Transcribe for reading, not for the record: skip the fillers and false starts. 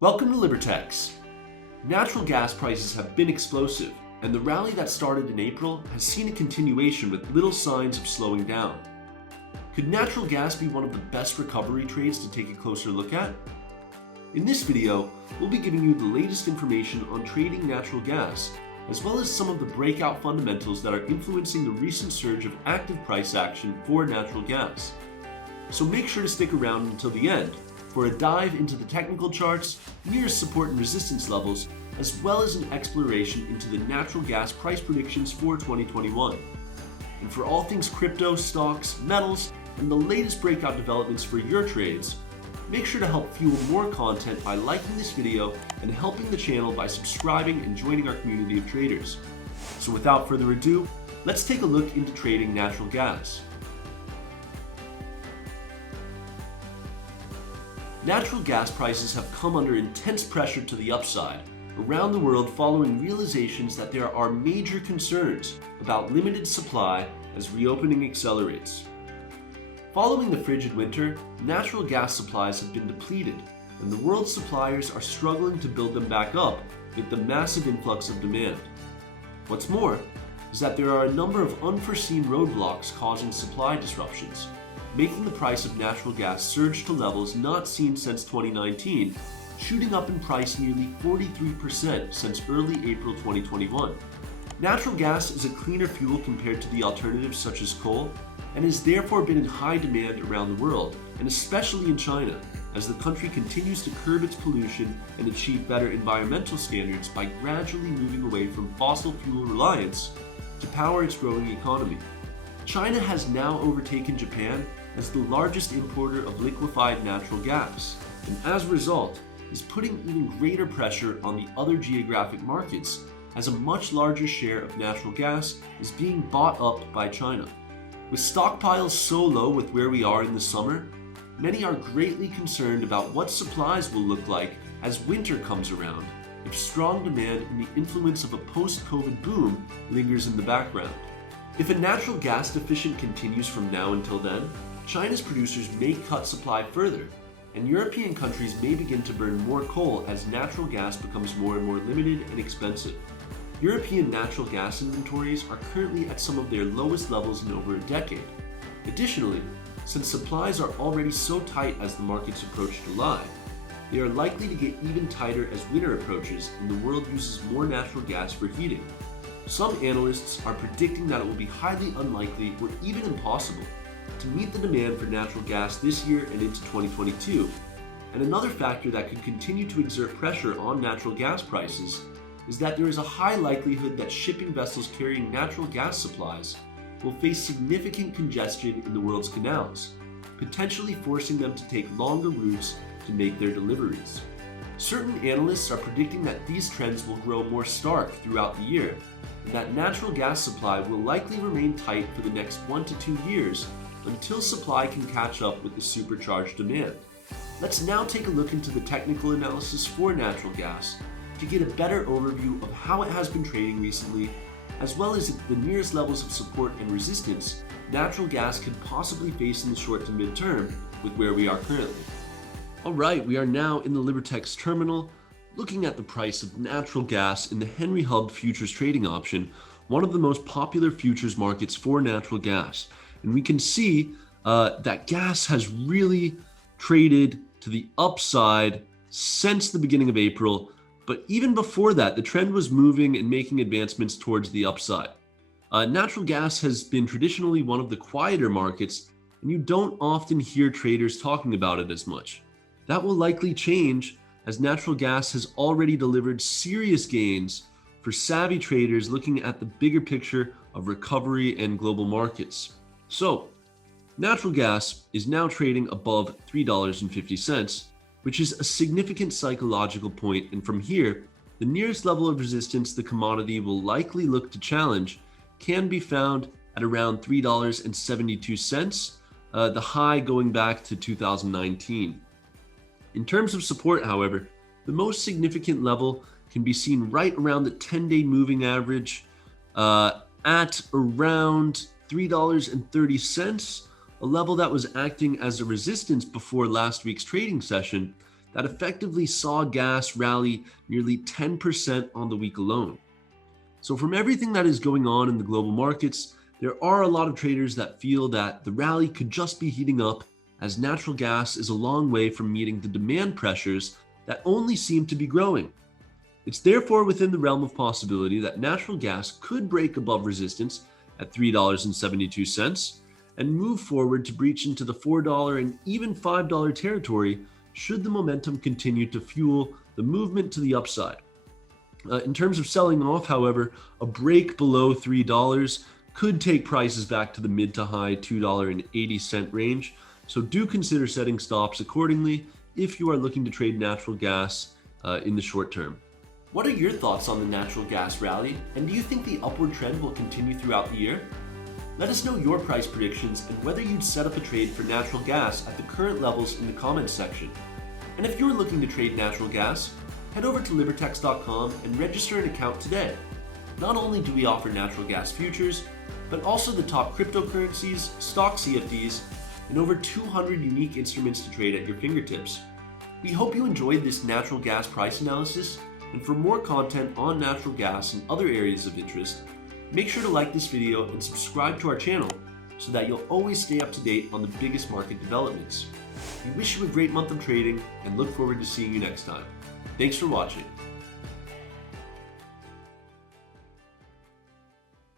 Welcome to Libertex. Natural gas prices have been explosive, and the rally that started in April has seen a continuation with little signs of slowing down. Could natural gas be one of the best recovery trades to take a closer look at? In this video, we'll be giving you the latest information on trading natural gas, as well as some of the breakout fundamentals that are influencing the recent surge of active price action for natural gas. So make sure to stick around until the end for a dive into the technical charts, nearest support and resistance levels, as well as an exploration into the natural gas price predictions for 2021. And for all things crypto, stocks, metals, and the latest breakout developments for your trades, make sure to help fuel more content by liking this video and helping the channel by subscribing and joining our community of traders. So without further ado, let's take a look into trading natural gas. Natural gas prices have come under intense pressure to the upside around the world following realizations that there are major concerns about limited supply as reopening accelerates. Following the frigid winter, natural gas supplies have been depleted, and the world's suppliers are struggling to build them back up with the massive influx of demand. What's more is that there are a number of unforeseen roadblocks causing supply disruptions, making the price of natural gas surge to levels not seen since 2019, shooting up in price nearly 43% since early April 2021. Natural gas is a cleaner fuel compared to the alternatives such as coal, and has therefore been in high demand around the world, and especially in China, as the country continues to curb its pollution and achieve better environmental standards by gradually moving away from fossil fuel reliance to power its growing economy. China has now overtaken Japan as the largest importer of liquefied natural gas, and as a result, is putting even greater pressure on the other geographic markets as a much larger share of natural gas is being bought up by China. With stockpiles so low with where we are in the summer, many are greatly concerned about what supplies will look like as winter comes around if strong demand and the influence of a post-COVID boom lingers in the background. If a natural gas deficit continues from now until then, China's producers may cut supply further, and European countries may begin to burn more coal as natural gas becomes more and more limited and expensive. European natural gas inventories are currently at some of their lowest levels in over a decade. Additionally, since supplies are already so tight as the markets approach July, they are likely to get even tighter as winter approaches and the world uses more natural gas for heating. Some analysts are predicting that it will be highly unlikely or even impossible to meet the demand for natural gas this year and into 2022. And another factor that could continue to exert pressure on natural gas prices is that there is a high likelihood that shipping vessels carrying natural gas supplies will face significant congestion in the world's canals, potentially forcing them to take longer routes to make their deliveries. Certain analysts are predicting that these trends will grow more stark throughout the year, and that natural gas supply will likely remain tight for the next 1 to 2 years until supply can catch up with the supercharged demand. Let's now take a look into the technical analysis for natural gas to get a better overview of how it has been trading recently, as well as the nearest levels of support and resistance natural gas could possibly face in the short to mid-term with where we are currently. Alright, we are now in the Libertex terminal, looking at the price of natural gas in the Henry Hub futures trading option, one of the most popular futures markets for natural gas. And we can see that gas has really traded to the upside since the beginning of April. But even before that, the trend was moving and making advancements towards the upside. Natural gas has been traditionally one of the quieter markets, and you don't often hear traders talking about it as much. That will likely change as natural gas has already delivered serious gains for savvy traders looking at the bigger picture of recovery and global markets. So, natural gas is now trading above $3.50, which is a significant psychological point, and from here, the nearest level of resistance the commodity will likely look to challenge can be found at around $3.72, the high going back to 2019. In terms of support, however, the most significant level can be seen right around the 10-day moving average at around $3.30, a level that was acting as a resistance before last week's trading session that effectively saw gas rally nearly 10% on the week alone. So, from everything that is going on in the global markets, there are a lot of traders that feel that the rally could just be heating up as natural gas is a long way from meeting the demand pressures that only seem to be growing. It's therefore within the realm of possibility that natural gas could break above resistance at $3.72 and move forward to breach into the $4 and even $5 territory should the momentum continue to fuel the movement to the upside. In terms of selling off, however, a break below $3 could take prices back to the mid to high $2.80 range, so do consider setting stops accordingly if you are looking to trade natural gas in the short term. What are your thoughts on the natural gas rally, and do you think the upward trend will continue throughout the year? Let us know your price predictions and whether you'd set up a trade for natural gas at the current levels in the comments section. And if you're looking to trade natural gas, head over to libertex.com and register an account today. Not only do we offer natural gas futures, but also the top cryptocurrencies, stock CFDs, and over 200 unique instruments to trade at your fingertips. We hope you enjoyed this natural gas price analysis, and for more content on natural gas and other areas of interest, make sure to like this video and subscribe to our channel so that you'll always stay up to date on the biggest market developments. We wish you a great month of trading and look forward to seeing you next time. Thanks for watching.